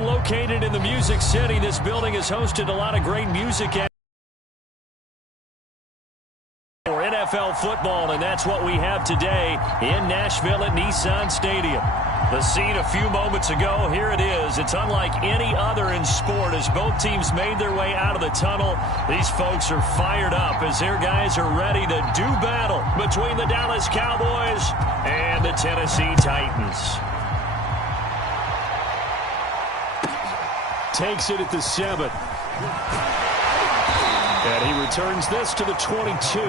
And located in the Music City, this building has hosted a lot of great music for NFL football, and that's what we have today in Nashville at Nissan Stadium. The scene a few moments ago, here it is. It's unlike any other in sport as both teams made their way out of the tunnel. These folks are fired up as their guys are ready to do battle between the Dallas Cowboys and the Tennessee Titans. Takes it at the 7. And he returns this to the 22.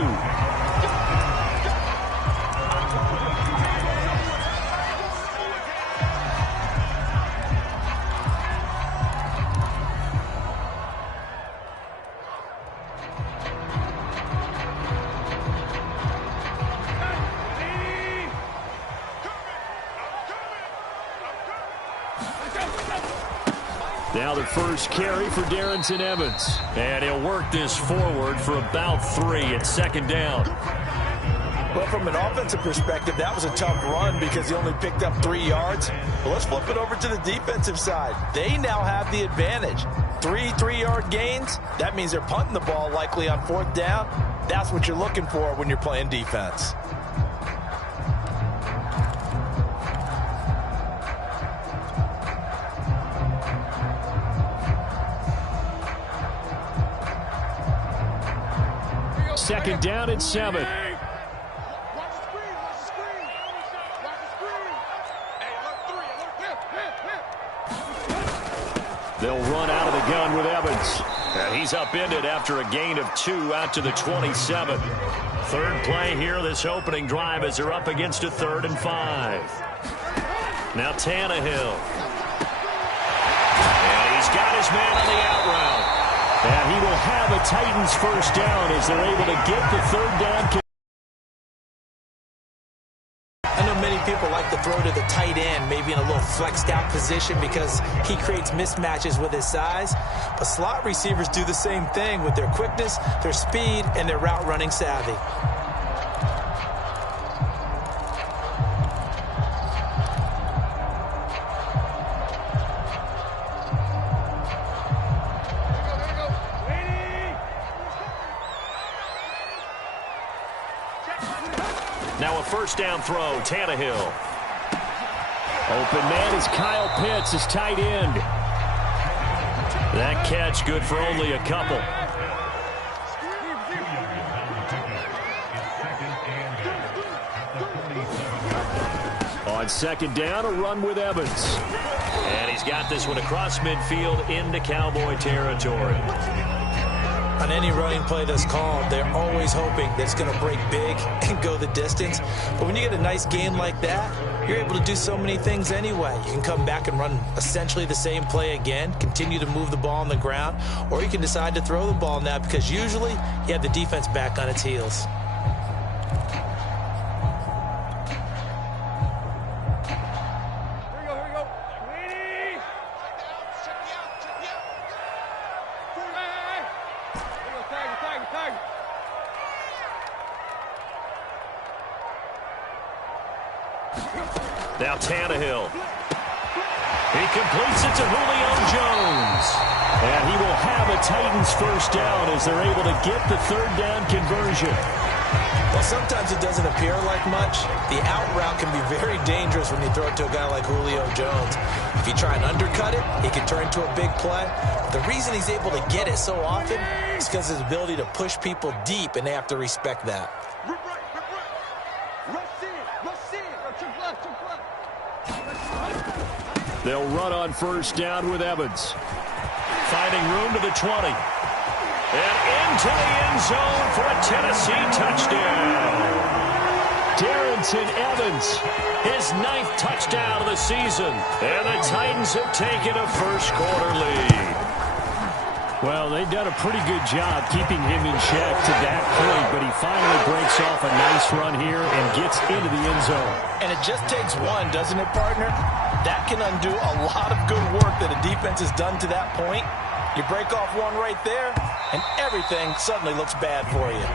Now the first carry for Darrington Evans. And he'll work this forward for about 3 at second down. Well, from an offensive perspective, that was a tough run because he only picked up 3 yards. But let's flip it over to the defensive side. They now have the advantage. 3 3-yard gains. That means they're punting the ball likely on 4th down. That's what you're looking for when you're playing defense. Second down and 7. They'll run out of the gun with Evans. And he's upended after a gain of 2 out to the 27. Third play here, this opening drive as they're up against a 3rd and 5. Now Tannehill. And he's got his man on the out route. And he will have a Titans first down as they're able to get the 3rd down. I know many people like to throw to the tight end, maybe in a little flexed out position because he creates mismatches with his size. But slot receivers do the same thing with their quickness, their speed, and their route running savvy. Now a first down throw, Tannehill. Open man is Kyle Pitts, his tight end. That catch good for only a couple. On second down, a run with Evans. And he's got this one across midfield into Cowboy territory. On any running play that's called, they're always hoping that it's going to break big and go the distance. But when you get a nice game like that, you're able to do so many things anyway. You can come back and run essentially the same play again, continue to move the ball on the ground, or you can decide to throw the ball now because usually you have the defense back on its heels. Now Tannehill. He completes it to Julio Jones. And he will have a Titans first down as they're able to get the 3rd down conversion. Well, sometimes it doesn't appear like much. The out route can be very dangerous when you throw it to a guy like Julio Jones. If you try and undercut it, it can turn into a big play. The reason he's able to get it so often is because of his ability to push people deep, and they have to respect that. They'll run on first down with Evans. Finding room to the 20. And into the end zone for a Tennessee touchdown. Darrington Evans, his 9th touchdown of the season. And the Titans have taken a first-quarter lead. Well, they've done a pretty good job keeping him in check to that point, but he finally breaks off a nice run here and gets into the end zone. And it just takes one, doesn't it, partner? That can undo a lot of good work that a defense has done to that point. You break off one right there, and everything suddenly looks bad for you.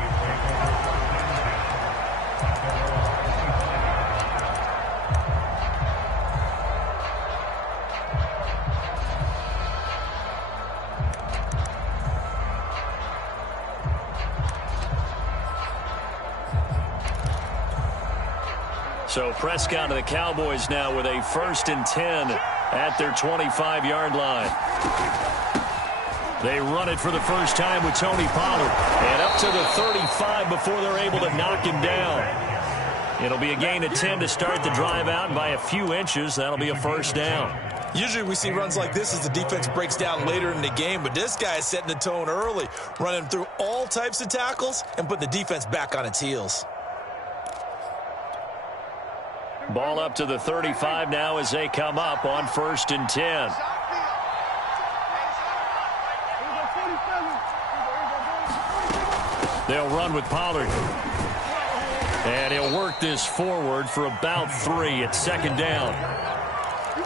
So Prescott and the Cowboys now with a 1st and 10 at their 25-yard line. They run it for the first time with Tony Pollard. And up to the 35 before they're able to knock him down. It'll be a gain of 10 to start the drive out, and by a few inches, that'll be a 1st down. Usually we see runs like this as the defense breaks down later in the game, but this guy is setting the tone early, running through all types of tackles and put the defense back on its heels. Ball up to the 35 now as they come up on 1st and 10. They'll run with Pollard. And he'll work this forward for about 3 at 2nd down.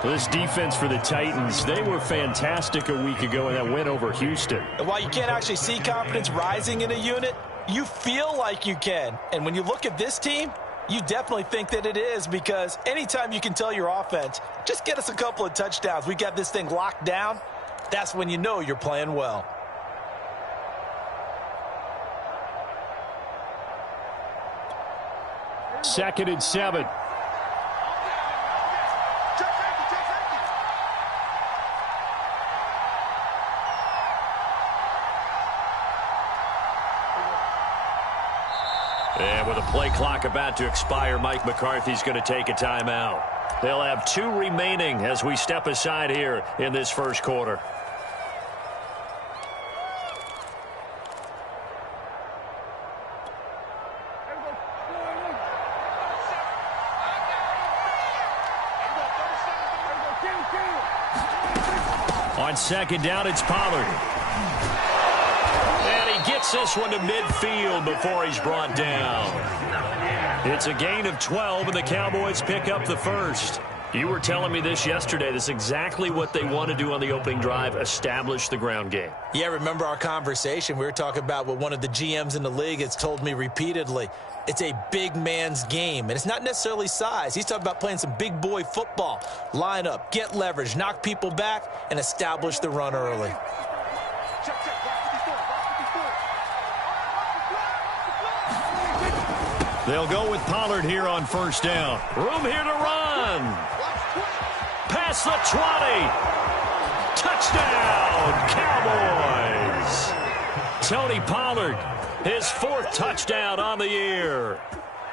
This defense for the Titans, they were fantastic a week ago in that win over Houston. And while you can't actually see confidence rising in a unit, you feel like you can. And when you look at this team, you definitely think that it is, because anytime you can tell your offense, just get us a couple of touchdowns, we got this thing locked down, that's when you know you're playing well. Second and 7. And with a play clock about to expire, Mike McCarthy's going to take a timeout. They'll have 2 remaining as we step aside here in this first quarter. On 2nd down, it's Pollard. And he gets this one to midfield before he's brought down. It's a gain of 12, and the Cowboys pick up the 1st. You were telling me this yesterday. This is exactly what they want to do on the opening drive, establish the ground game. Yeah, remember our conversation? We were talking about what one of the GMs in the league has told me repeatedly. It's a big man's game, and it's not necessarily size. He's talking about playing some big boy football. Line up, get leverage, knock people back, and establish the run early. They'll go with Pollard here on 1st down. Room here to run. Past the 20. Touchdown, Cowboys. Tony Pollard, his 4th touchdown on the year.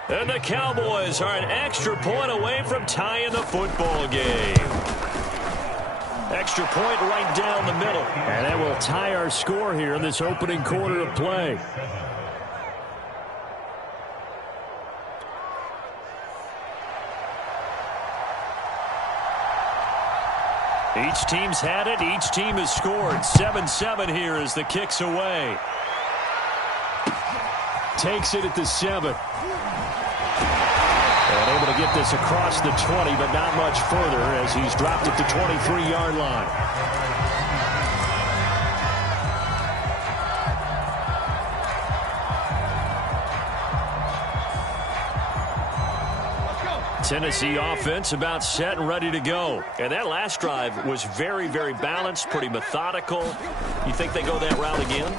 And the Cowboys are an extra point away from tying the football game. Extra point right down the middle. And that will tie our score here in this opening quarter of play. Each team's had it. Each team has scored. 7-7 here as the kick's away. Takes it at the 7. And able to get this across the 20, but not much further as he's dropped at the 23-yard line. Tennessee offense about set and ready to go. And that last drive was very, very balanced, pretty methodical. You think they go that route again?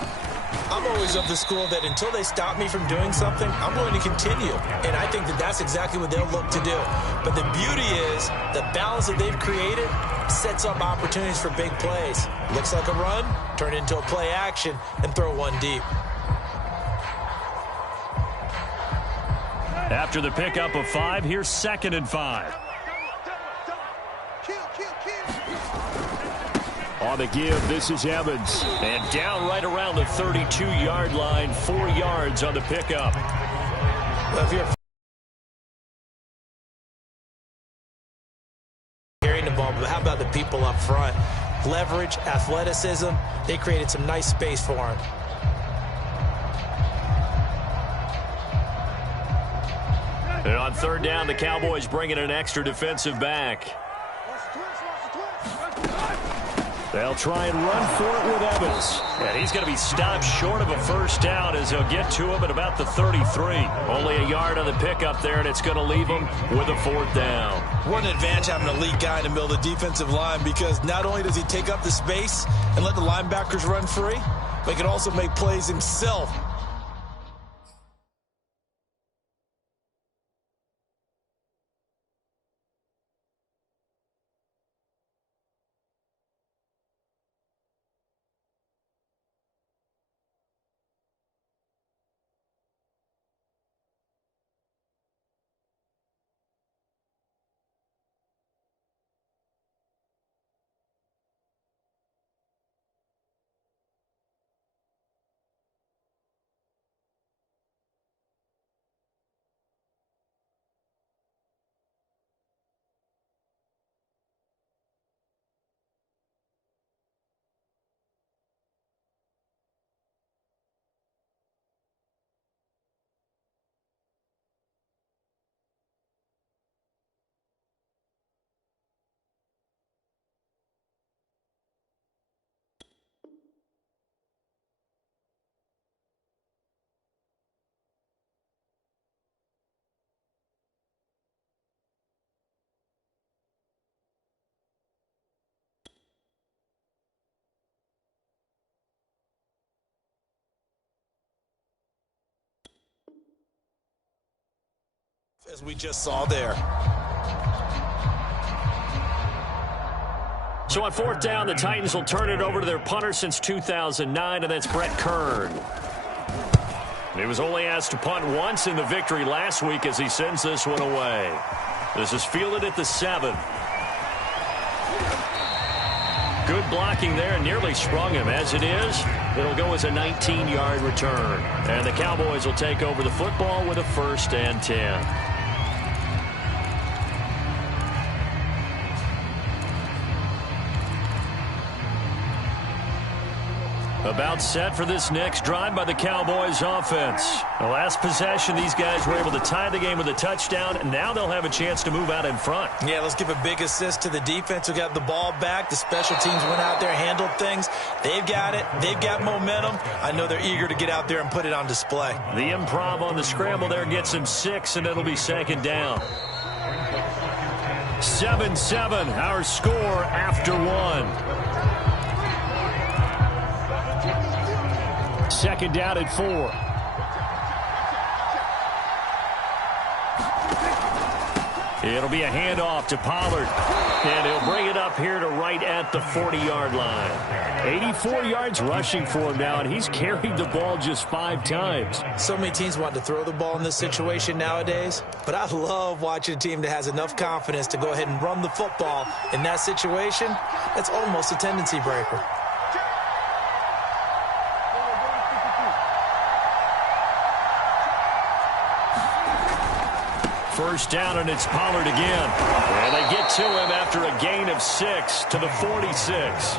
I'm always of the school that until they stop me from doing something, I'm going to continue. And I think that that's exactly what they'll look to do. But the beauty is the balance that they've created sets up opportunities for big plays. Looks like a run, turn it into a play action, and throw one deep. After the pickup of 5, here's 2nd and 5. On the give, this is Evans. And down right around the 32-yard line, 4 yards on the pickup. Well, if you're carrying the ball, but how about the people up front? Leverage, athleticism, they created some nice space for him. And on 3rd down, the Cowboys bring in an extra defensive back. They'll try and run for it with Evans. And he's going to be stopped short of a 1st down as they'll get to him at about the 33. Only a yard on the pickup there, and it's going to leave him with a 4th down. What an advantage having a lead guy in the middle of the defensive line, because not only does he take up the space and let the linebackers run free, but he can also make plays himself. As we just saw there. So on fourth down, the Titans will turn it over to their punter since 2009, and that's Brett Kern. He was only asked to punt once in the victory last week as he sends this one away. This is fielded at the 7. Good blocking there, and nearly sprung him. As it is, it'll go as a 19-yard return. And the Cowboys will take over the football with a 1st and 10. About set for this next drive by the Cowboys offense. The last possession, these guys were able to tie the game with a touchdown, and now they'll have a chance to move out in front. Yeah, let's give a big assist to the defense who got the ball back. The special teams went out there, handled things. They've got it. They've got momentum. I know they're eager to get out there and put it on display. The improv on the scramble there gets him 6, and it'll be 2nd down. 7-7, our score after 1. 2nd down at 4. It'll be a handoff to Pollard. And he'll bring it up here to right at the 40-yard line. 84 yards rushing for him now, and he's carried the ball just 5 times. So many teams want to throw the ball in this situation nowadays, but I love watching a team that has enough confidence to go ahead and run the football. In that situation, that's almost a tendency breaker. First down, and it's Pollard again. And they get to him after a gain of 6 to the 46.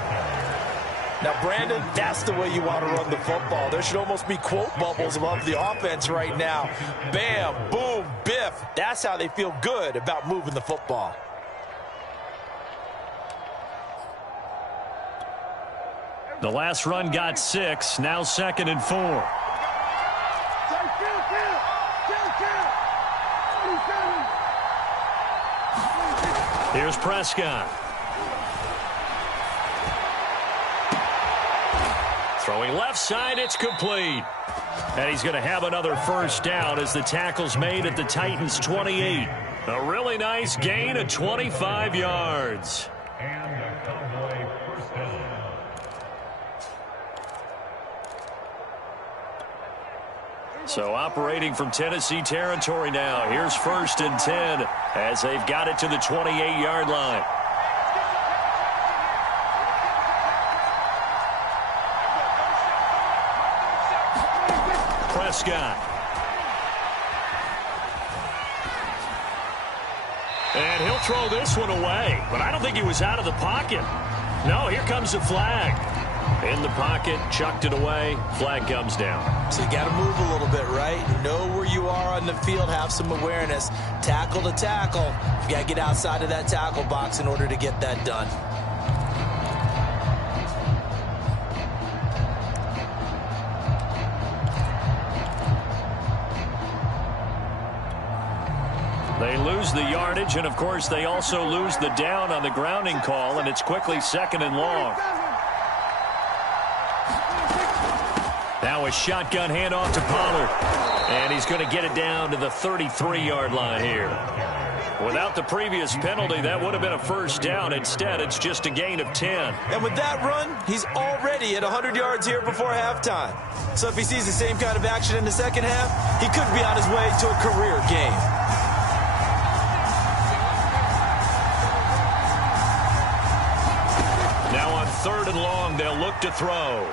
Now, Brandon, that's the way you want to run the football. There should almost be quote bubbles above the offense right now. Bam, boom, biff. That's how they feel good about moving the football. The last run got 6, now 2nd and 4. Here's Prescott. Throwing left side, it's complete. And he's going to have another first down as the tackle's made at the Titans' 28. A really nice gain of 25 yards. So operating from Tennessee territory now. Here's 1st and 10 as they've got it to the 28-yard line. Prescott. And he'll throw this one away, but I don't think he was out of the pocket. No, here comes the flag. In the pocket, chucked it away, flag comes down. So you got to move a little bit, right? Know where you are on the field, have some awareness. Tackle to tackle. You got to get outside of that tackle box in order to get that done. They lose the yardage, and of course they also lose the down on the grounding call, and it's quickly 2nd and long. Now a shotgun handoff to Pollard. And he's going to get it down to the 33-yard line here. Without the previous penalty, that would have been a first down. Instead, it's just a gain of 10. And with that run, he's already at 100 yards here before halftime. So if he sees the same kind of action in the second half, he could be on his way to a career game. Now on 3rd and long, they'll look to throw.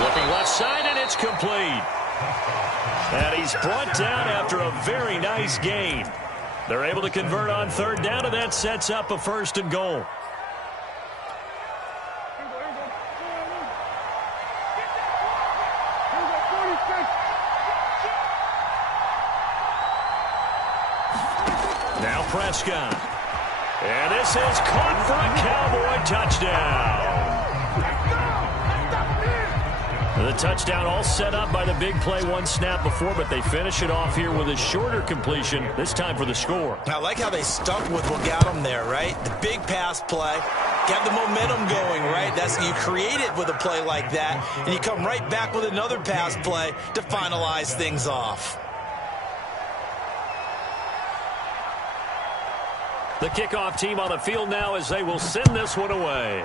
Looking left side, and it's complete. And he's brought down after a very nice gain. They're able to convert on 3rd down, and that sets up a 1st and goal. Now Prescott. And this is caught for a Cowboy touchdown. The touchdown all set up by the big play one snap before, but they finish it off here with a shorter completion, this time for the score. I like how they stuck with what got them there, right? The big pass play, Have the momentum going, right? You create it with a play like that, and you come right back with another pass play to finalize things off. The kickoff team on the field now as they will send this one away.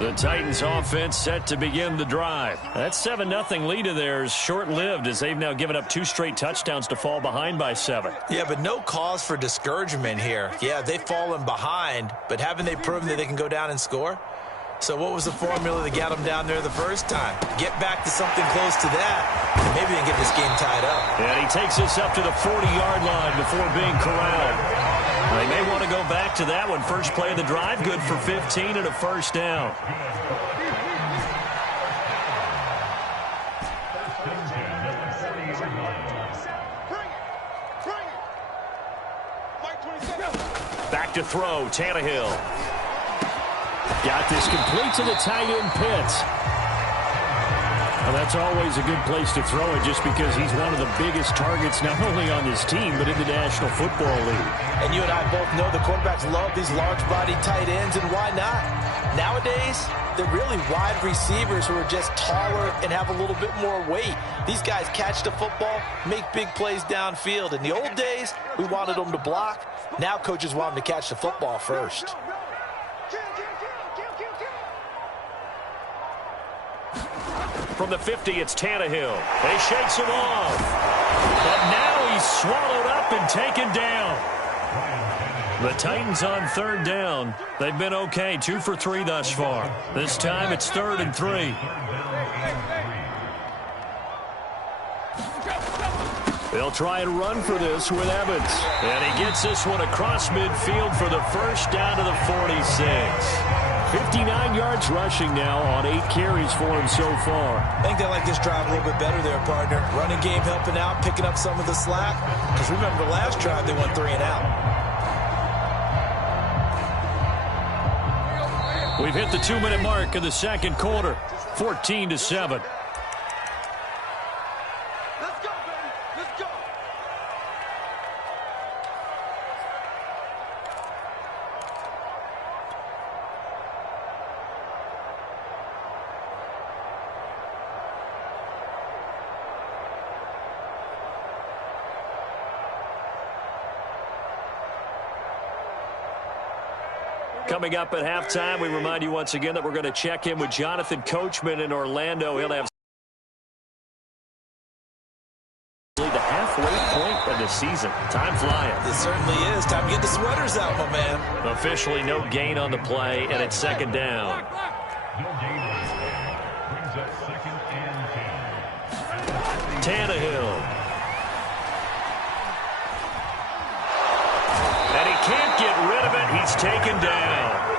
The Titans offense set to begin the drive. That 7-0 lead of theirs short-lived as they've now given up 2 straight touchdowns to fall behind by 7. Yeah, but no cause for discouragement here. Yeah, they've fallen behind, but haven't they proven that they can go down and score? So what was the formula that got them down there the first time? Get back to something close to that, and maybe they can get this game tied up. And he takes us up to the 40-yard line before being corralled. They may want to go back to that one. First play of the drive, good for 15 and a first down. Back to throw, Tannehill. Got this complete to the tight end, Pitts. Well, that's always a good place to throw it just because he's one of the biggest targets not only on this team but in the National Football League. And you and I both know the quarterbacks love these large-bodied tight ends, and why not? Nowadays, they're really wide receivers who are just taller and have a little bit more weight. These guys catch the football, make big plays downfield. In the old days, we wanted them to block. Now coaches want them to catch the football first. From the 50, it's Tannehill. He shakes him off. But now he's swallowed up and taken down. The Titans on third down. They've been okay, 2 for 3 thus far. This time it's 3rd and 3. They'll try and run for this with Evans. And he gets this one across midfield for the first down to the 46. 59 yards rushing now on 8 carries for him so far. I think they like this drive a little bit better there, partner. Running game helping out, picking up some of the slack. Because remember the last drive, they went 3 and out. We've hit the 2-minute mark of the second quarter. 14-7. Coming up at halftime, we remind you once again that we're going to check in with Jonathan Coachman in Orlando. He'll have the halfway point of the season. Time flying. It certainly is. Time to get the sweaters out, my man. Officially no gain on the play, and it's 2nd down. Tannehill. And he can't get rid of it. He's taken down.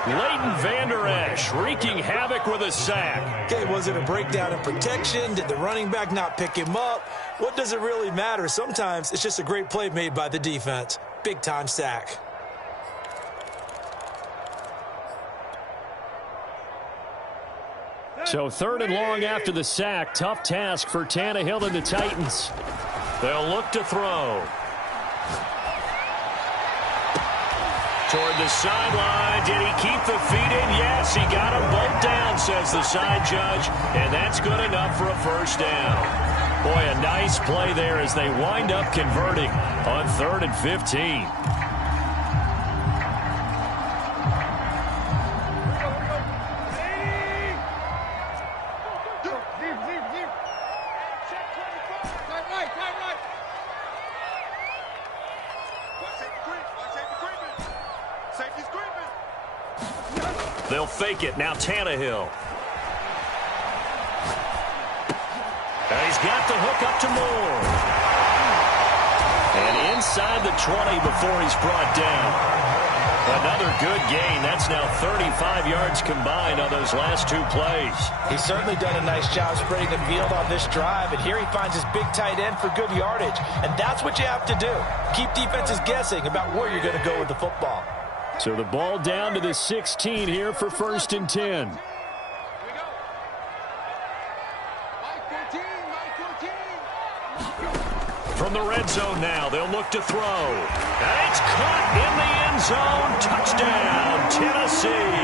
Leighton Vander Esch wreaking havoc with a sack. Okay, was it a breakdown in protection? Did the running back not pick him up? What does it really matter? Sometimes it's just a great play made by the defense. Big-time sack. So 3rd and long after the sack. Tough task for Tannehill and the Titans. They'll look to throw. Toward the sideline. Did he keep the feet in? Yes, he got them both down, says the side judge. And that's good enough for a first down. Boy, a nice play there as they wind up converting on 3rd and 15. They'll fake it. Now Tannehill. And he's got the hook up to Moore. And inside the 20 before he's brought down. Another good gain. That's now 35 yards combined on those last 2 plays. He's certainly done a nice job spreading the field on this drive. And here he finds his big tight end for good yardage. And that's what you have to do. Keep defenses guessing about where you're going to go with the football. So the ball down to the 16 here for 1st and 10. From the red zone now, they'll look to throw. And it's caught in the end zone. Touchdown, Tennessee.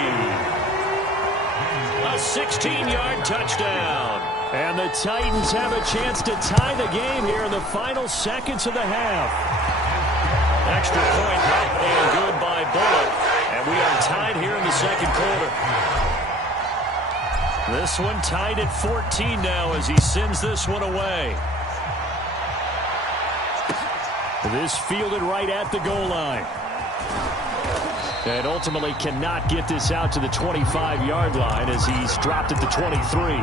A 16-yard touchdown. And the Titans have a chance to tie the game here in the final seconds of the half. Extra point up and good by Bullock. And we are tied here in the second quarter. This one tied at 14 now as he sends this one away. This fielded right at the goal line. And ultimately cannot get this out to the 25-yard line as he's dropped at the 23.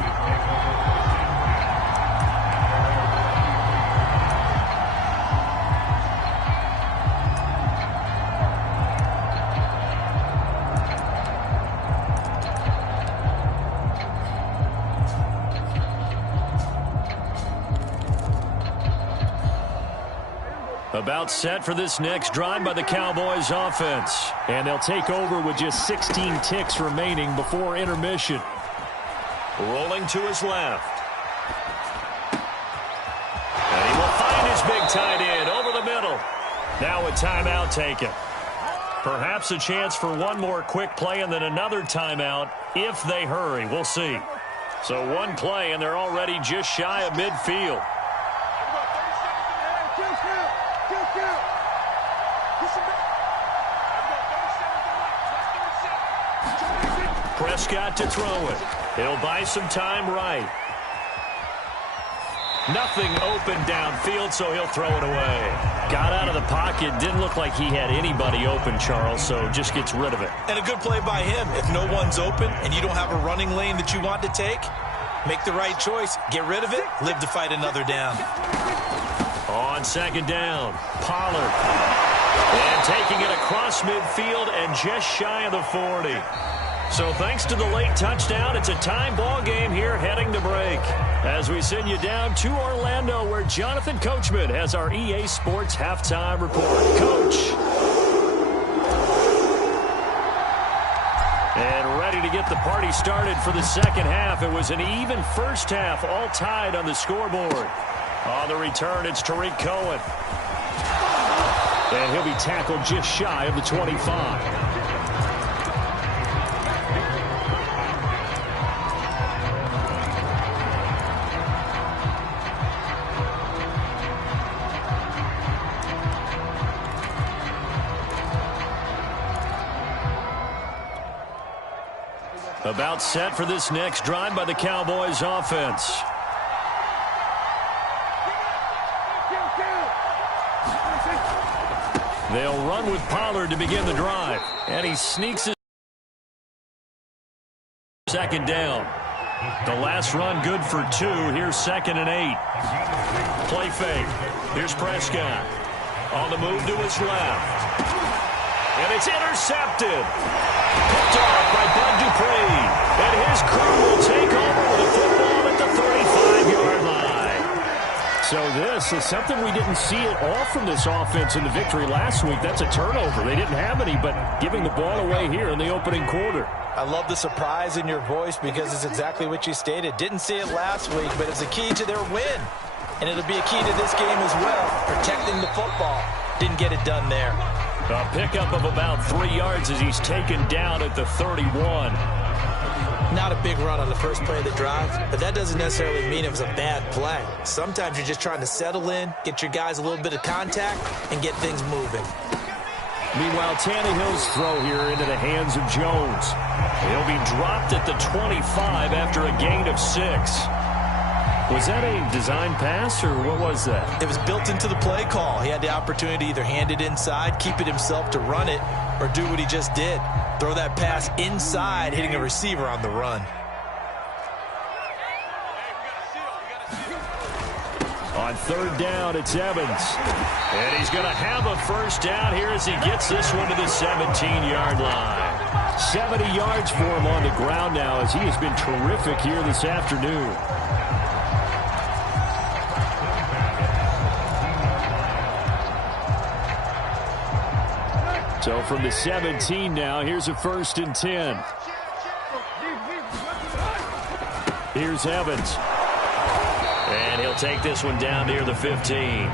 About set for this next drive by the Cowboys offense. And they'll take over with just 16 ticks remaining before intermission. Rolling to his left. And he will find his big tight end over the middle. Now a timeout taken. Perhaps a chance for one more quick play and then another timeout if they hurry. We'll see. So one play and they're already just shy of midfield. Prescott to throw it. He'll buy some time right. Nothing open downfield, so he'll throw it away. Got out of the pocket. Didn't look like he had anybody open, Charles, so just gets rid of it. And a good play by him. If no one's open and you don't have a running lane that you want to take, make the right choice. Get rid of it. Live to fight another down. On second down, Pollard. And taking it across midfield and just shy of the 40. So thanks to the late touchdown, it's a tie ball game here heading to break. As we send you down to Orlando, where Jonathan Coachman has our EA Sports halftime report. Coach. And ready to get the party started for the second half. It was an even first half, all tied on the scoreboard. On the return, it's Tariq Cohen. And he'll be tackled just shy of the 25. About set for this next drive by the Cowboys offense. They'll run with Pollard to begin the drive. And he sneaks his second down. The last run good for 2. Here's 2nd and 8. Play fake. Here's Prescott. On the move to his left. And it's intercepted. Picked off by Bud Dupree. And his crew will take over with the football at the 35-yard line. So this is something we didn't see at all from this offense in the victory last week. That's a turnover. They didn't have any, but giving the ball away here in the opening quarter. I love the surprise in your voice because it's exactly what you stated. Didn't see it last week, but it's a key to their win. And it'll be a key to this game as well, protecting the football. Didn't get it done there. A pickup of about 3 yards as he's taken down at the 31. Not a big run on the first play of the drive, but that doesn't necessarily mean it was a bad play. Sometimes you're just trying to settle in, get your guys a little bit of contact, and get things moving. Meanwhile, Tannehill's throw here into the hands of Jones. He'll be dropped at the 25 after a gain of 6. Was that a design pass, or what was that? It was built into the play call. He had the opportunity to either hand it inside, keep it himself to run it, or do what he just did. Throw that pass inside, hitting a receiver on the run. On third down, it's Evans. And he's going to have a first down here as he gets this one to the 17-yard line. 70 yards for him on the ground now as he has been terrific here this afternoon. So from the 17 now, here's a 1st and 10. Here's Evans. And he'll take this one down near the 15.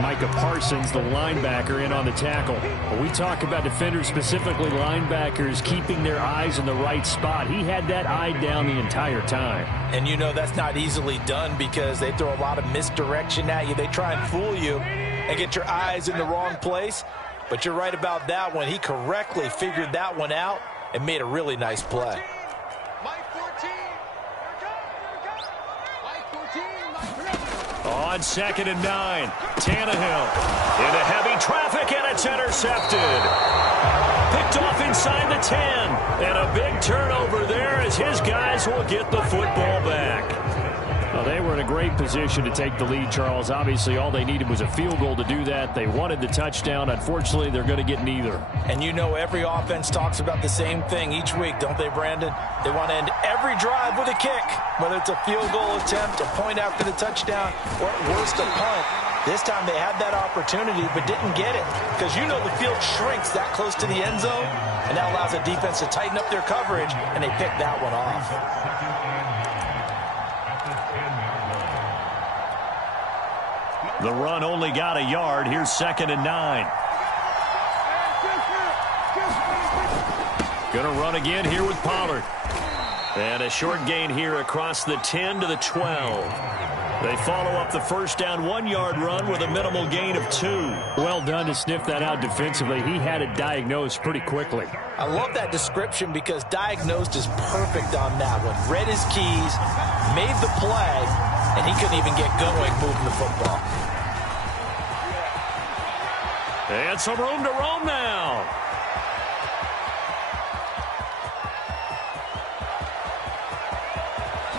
Micah Parsons, the linebacker, in on the tackle. When we talk about defenders, specifically linebackers, keeping their eyes in the right spot, he had that eye down the entire time. And you know that's not easily done because they throw a lot of misdirection at you. They try and fool you and get your eyes in the wrong place. But you're right about that one. He correctly figured that one out and made a really nice play. On 2nd and 9, Tannehill into heavy traffic, and it's intercepted. Picked off inside the 10, and a big turnover there as his guys will get the football back. Well, they were in a great position to take the lead, Charles. Obviously, all they needed was a field goal to do that. They wanted the touchdown. Unfortunately, they're going to get neither. And you know every offense talks about the same thing each week, don't they, Brandon? They want to end every drive with a kick, whether it's a field goal attempt, a point after the touchdown, or at worst, a punt. This time they had that opportunity but didn't get it because you know the field shrinks that close to the end zone, and that allows the defense to tighten up their coverage, and they picked that one off. The run only got a yard. Here's 2nd and 9. Gonna run again here with Pollard. And a short gain here across the 10 to the 12. They follow up the first down 1-yard run with a minimal gain of 2. Well done to sniff that out defensively. He had it diagnosed pretty quickly. I love that description because diagnosed is perfect on that one. Read his keys, made the play, and he couldn't even get going moving the football. And some room to roam now.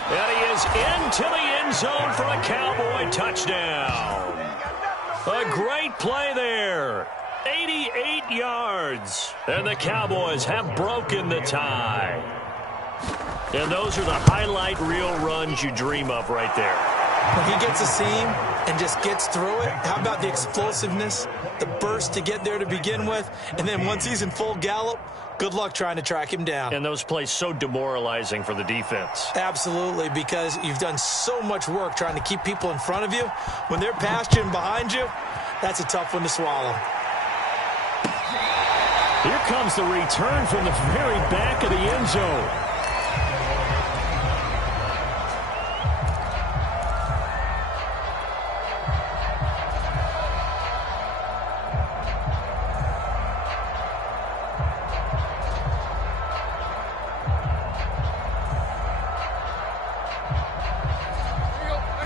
And he is into the end zone for a Cowboy touchdown. A great play there. 88 yards. And the Cowboys have broken the tie. And those are the highlight reel runs you dream of right there. When he gets a seam and just gets through it, how about the explosiveness, the burst to get there to begin with, and then once he's in full gallop, good luck trying to track him down. And those plays so demoralizing for the defense. Absolutely, because you've done so much work trying to keep people in front of you. When they're past you and behind you, that's a tough one to swallow. Here comes the return from the very back of the end zone.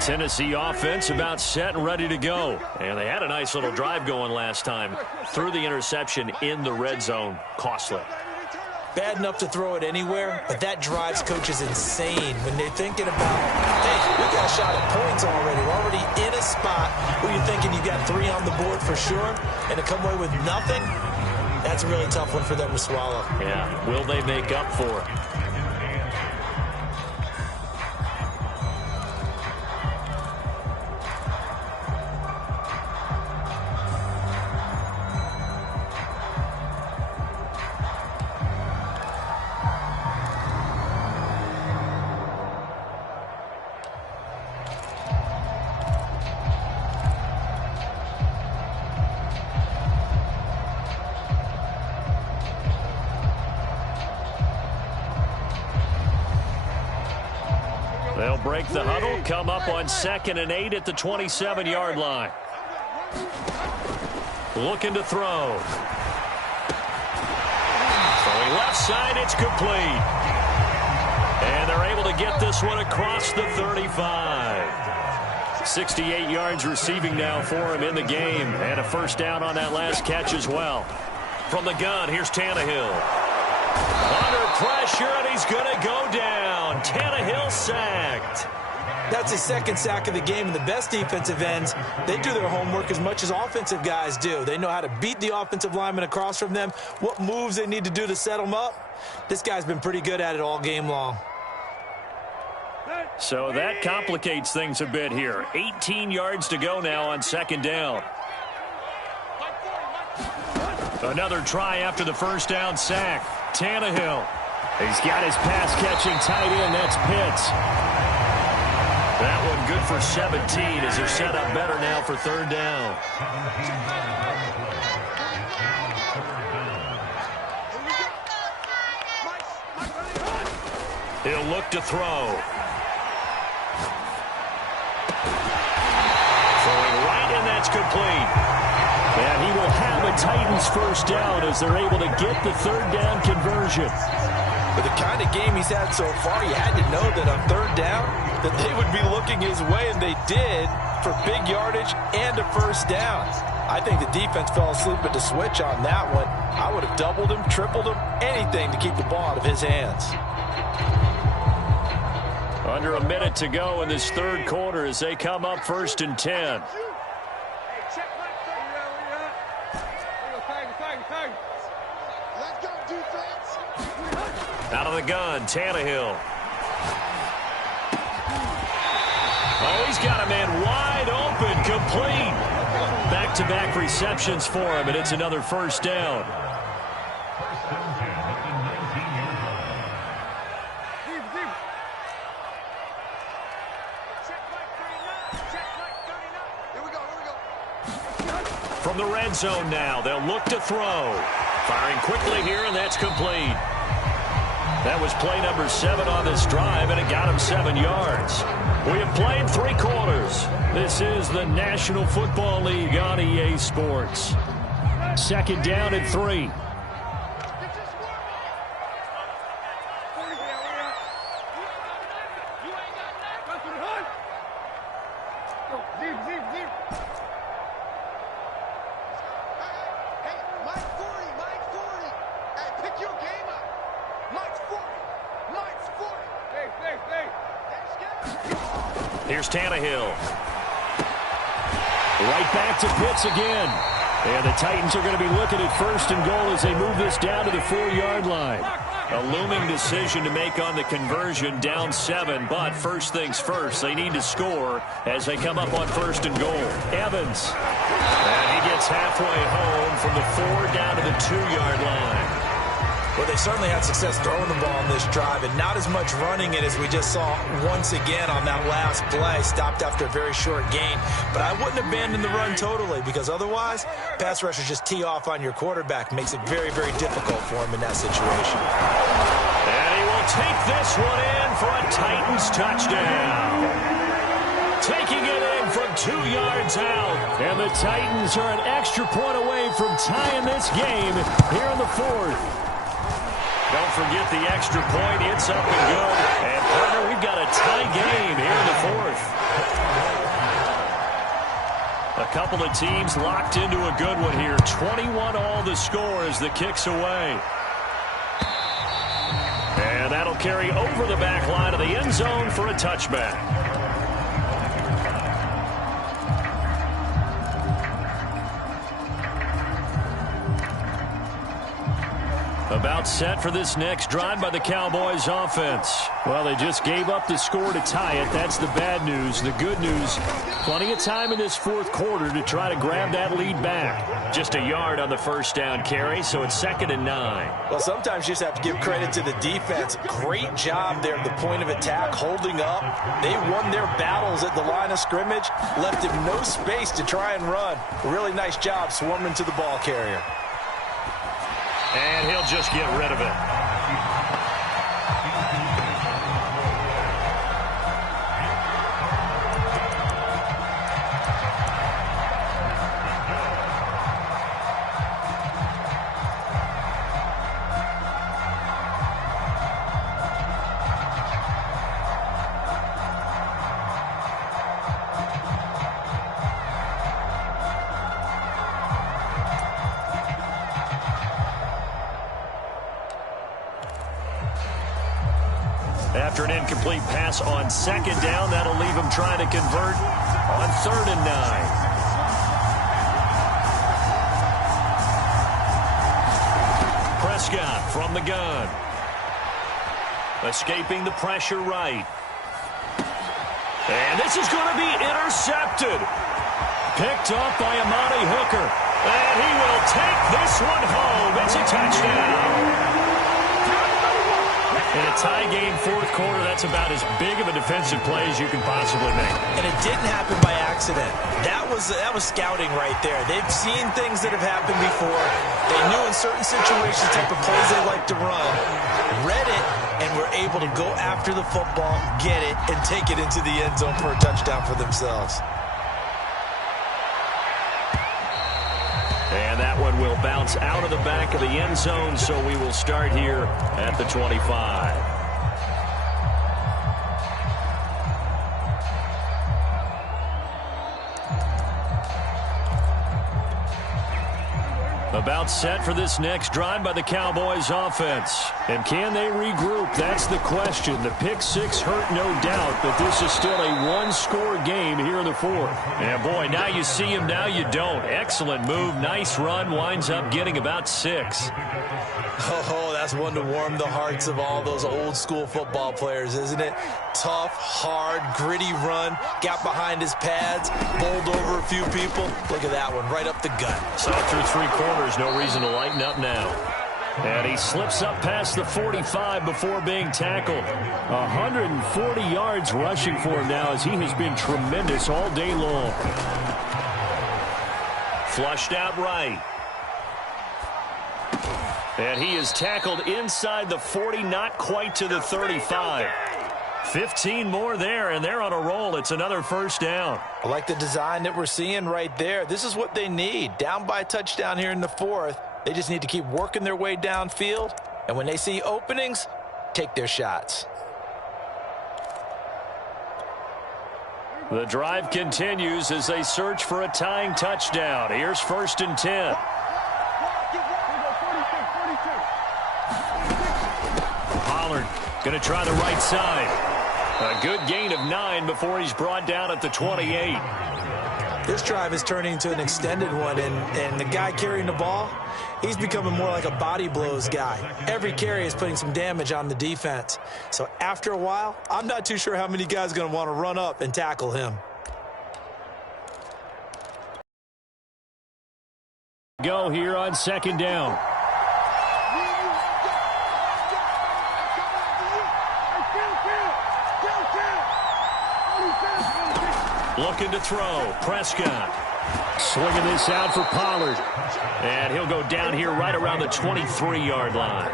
Tennessee offense about set and ready to go. And they had a nice little drive going last time. Threw the interception in the red zone. Costly. Bad enough to throw it anywhere, but that drives coaches insane when they're thinking about, hey, we got a shot at points already. We're already in a spot where you're thinking you got 3 on the board for sure, and to come away with nothing, that's a really tough one for them to swallow. Yeah, will they make up for it? They'll break the huddle, come up on 2nd and 8 at the 27-yard line. Looking to throw. Throwing left side, it's complete. And they're able to get this one across the 35. 68 yards receiving now for him in the game. And a first down on that last catch as well. From the gun, here's Tannehill. Under pressure, and he's going to go down. Tannehill sacked. That's his second sack of the game, and the best defensive ends, they do their homework as much as offensive guys do. They know how to beat the offensive lineman across from them, what moves they need to do to set them up. This guy's been pretty good at it all game long. So that complicates things a bit here. 18 yards to go now on 2nd down. Another try after the first down sack. Tannehill. He's got his pass-catching tight end. That's Pitts. That one good for 17 as they're set up better now for third down. He'll look to throw. Throwing right, and that's complete. And he will have a Titans first down as they're able to get the third down conversion. With the kind of game he's had so far, you had to know that on third down that they would be looking his way, and they did, for big yardage and a first down. I think the defense fell asleep at the switch on that one. I would have doubled him, tripled him, anything to keep the ball out of his hands. Under a minute to go in this third quarter as they come up 1st and 10. Out of the gun, Tannehill. Oh, he's got a man wide open, complete. Back-to-back receptions for him, and it's another first down. From the red zone now, they'll look to throw. Firing quickly here, and that's complete. That was play number 7 on this drive, and it got him 7 yards. We have played 3 quarters. This is the National Football League on EA Sports. 2nd down and 3. Here's Tannehill. Right back to Pitts again. And the Titans are going to be looking at 1st and goal as they move this down to the 4-yard line. A looming decision to make on the conversion, down 7. But first things first, they need to score as they come up on 1st and goal. Evans. And he gets halfway home from the 4 down to the 2-yard line. Well, they certainly had success throwing the ball on this drive, and not as much running it as we just saw once again on that last play. Stopped after a very short gain. But I wouldn't abandon the run totally, because otherwise, pass rushers just tee off on your quarterback. Makes it very, very difficult for him in that situation. And he will take this one in for a Titans touchdown. Taking it in from 2 yards out. And the Titans are an extra point away from tying this game here in the 4th. Don't forget the extra point. It's up and good. And, partner, we've got a tie game here in the 4th. A couple of teams locked into a good one here. 21 all the score as the kick's away. And that'll carry over the back line of the end zone for a touchback. About set for this next drive by the Cowboys offense. Well, they just gave up the score to tie it. That's the bad news. The good news, plenty of time in this 4th quarter to try to grab that lead back. Just a yard on the first down carry, so it's 2nd and 9. Well, sometimes you just have to give credit to the defense. Great job there at the point of attack, holding up. They won their battles at the line of scrimmage, left him no space to try and run. Really nice job swarming to the ball carrier. And he'll just get rid of it. After an incomplete pass on 2nd down, that'll leave him trying to convert on 3rd and 9. Prescott from the gun. Escaping the pressure right. And this is going to be intercepted. Picked off by Amani Hooker. And he will take this one home. It's a touchdown. In a tie game, fourth quarter, that's about as big of a defensive play as you can possibly make. And it didn't happen by accident. That was scouting right there. They've seen things that have happened before. They knew in certain situations the type of plays they like to run, read it, and were able to go after the football, get it, and take it into the end zone for a touchdown for themselves. And that one will bounce out of the back of the end zone, so we will start here at the 25. About set for this next drive by the Cowboys offense. And can they regroup? That's the question. The pick six hurt, no doubt, but this is still a one-score game here in the fourth. And boy, now you see him, now you don't. Excellent move, nice run, winds up getting about 6. Oh, that's one to warm the hearts of all those old-school football players, isn't it? Tough, hard, gritty run, got behind his pads, bowled over a few people. Look at that one, right up the gut. Saw through 3 quarters, no reason to lighten up now. And he slips up past the 45 before being tackled. 140 yards rushing for him now as he has been tremendous all day long. Flushed out right. And he is tackled inside the 40, not quite to the 35. 15 more there, and they're on a roll. It's another first down. I like the design that we're seeing right there. This is what they need. Down by a touchdown here in the fourth. They just need to keep working their way downfield. And when they see openings, take their shots. The drive continues as they search for a tying touchdown. Here's 1st and 10. Pollard going to try the right side. A good gain of 9 before he's brought down at the 28. This drive is turning into an extended one, and the guy carrying the ball, he's becoming more like a body blows guy. Every carry is putting some damage on the defense. So after a while, I'm not too sure how many guys are going to want to run up and tackle him. Go here on 2nd down. Looking to throw. Prescott swinging this out for Pollard. And he'll go down here right around the 23-yard line.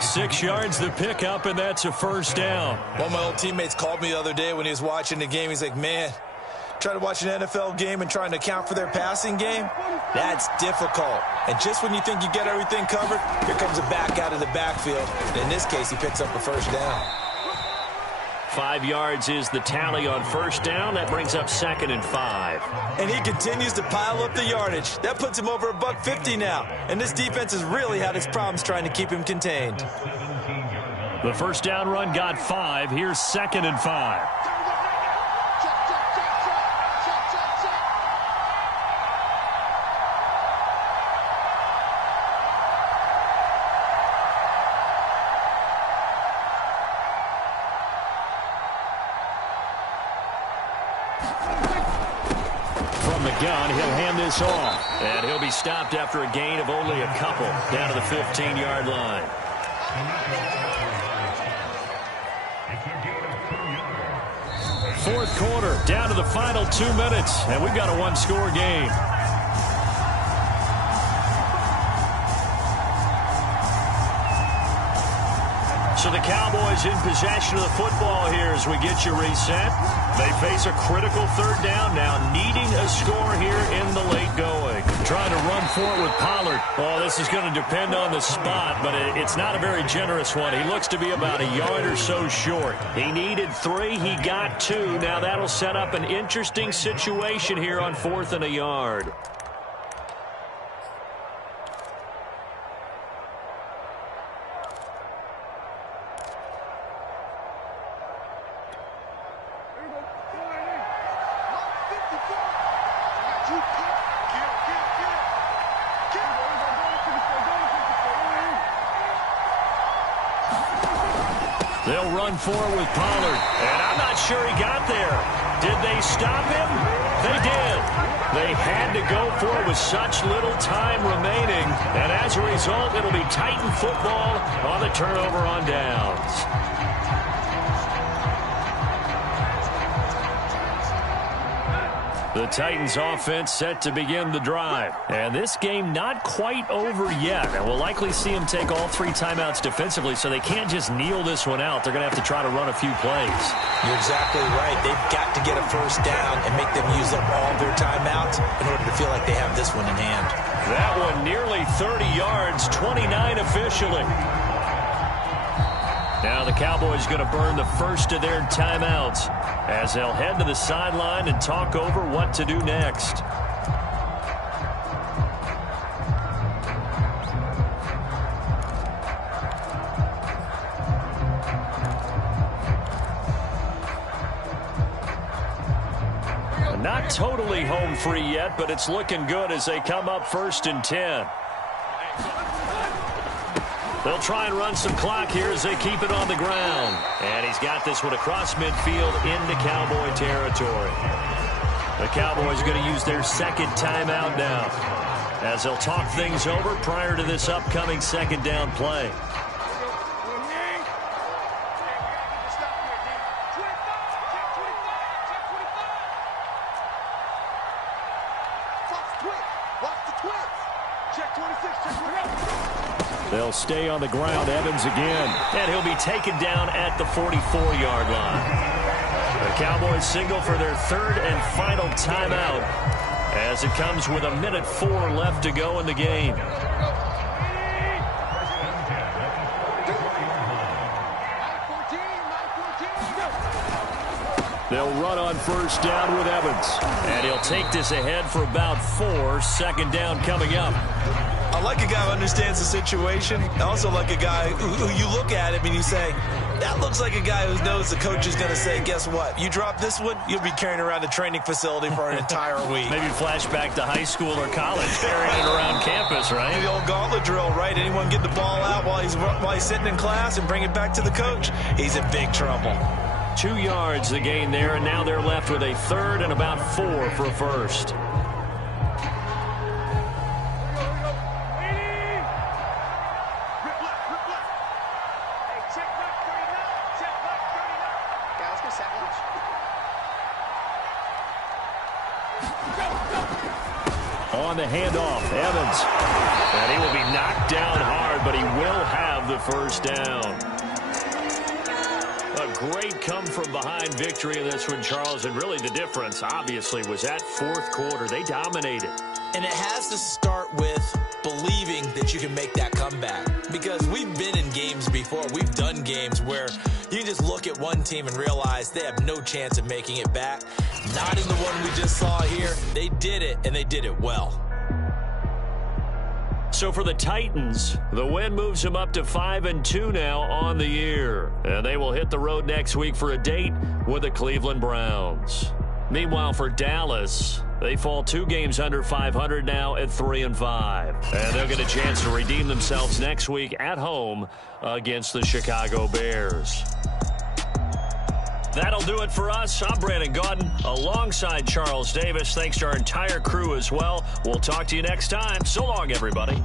6 yards the pickup, and that's a first down. One of my old teammates called me the other day when he was watching the game. He's like, man, trying to watch an NFL game and trying to account for their passing game, that's difficult. And just when you think you get everything covered, here comes a back out of the backfield. And in this case, he picks up a first down. 5 yards is the tally on first down. That brings up 2nd and 5. And he continues to pile up the yardage. That puts him over $150 now. And this defense has really had its problems trying to keep him contained. The first down run got 5. Here's 2nd and 5. Gun, he'll hand this off, and he'll be stopped after a gain of only a couple down to the 15-yard line. Fourth quarter, down to the final 2 minutes, and we've got a one-score game. So the Cowboys in possession of the football here as we get you reset. They face a critical 3rd down now, needing a score here in the late going. Trying to run for it with Pollard. Oh, this is going to depend on the spot, but it's not a very generous one. He looks to be about a yard or so short. He needed 3. He got 2. Now that'll set up an interesting situation here on 4th and a yard. They'll run forward with Pollard, and I'm not sure he got there. Did they stop him? They did. They had to go for it with such little time remaining. And as a result, it'll be Titan football on the turnover on downs. The Titans offense set to begin the drive. And this game not quite over yet. And we'll likely see them take all 3 timeouts defensively, so they can't just kneel this one out. They're going to have to try to run a few plays. You're exactly right. They've got to get a first down and make them use up all their timeouts in order to feel like they have this one in hand. That one nearly 30 yards, 29 officially. Now the Cowboys going to burn the first of their timeouts as they'll head to the sideline and talk over what to do next. Not totally home free yet, but it's looking good as they come up 1st and 10. They'll try and run some clock here as they keep it on the ground. And he's got this one across midfield into Cowboy territory. The Cowboys going to use their second timeout now as they'll talk things over prior to this upcoming second down play. They'll stay on the ground. Evans again. And he'll be taken down at the 44-yard line. The Cowboys signal for their third and final timeout as it comes with 1:04 left to go in the game. They'll run on first down with Evans. And he'll take this ahead for about 4. Second down coming up. I like a guy who understands the situation. I also like a guy who you look at him and you say, that looks like a guy who knows the coach is going to say, guess what? You drop this one, you'll be carrying around the training facility for an entire week. Maybe flashback to high school or college, carrying it around campus, right? The old gauntlet drill, right? Anyone get the ball out while he's sitting in class and bring it back to the coach? He's in big trouble. 2 yards the gain there, and now they're left with a third and about 4 for a first. On the handoff, Evans. And he will be knocked down hard, but he will have the first down. A great come-from-behind victory in this one, Charles. And really the difference, obviously, was that fourth quarter. They dominated. And it has to start with believing that you can make that comeback. Because we've been in games before. We've done games where you just look at one team and realize they have no chance of making it back. Not in the one we just saw here. They did it, and they did it well. So for the Titans, the win moves them up to 5-2 now on the year. And they will hit the road next week for a date with the Cleveland Browns. Meanwhile, for Dallas, they fall 2 games under 500 now at 3-5. And they'll get a chance to redeem themselves next week at home against the Chicago Bears. That'll do it for us. I'm Brandon Gaudin alongside Charles Davis. Thanks to our entire crew as well. We'll talk to you next time. So long, everybody.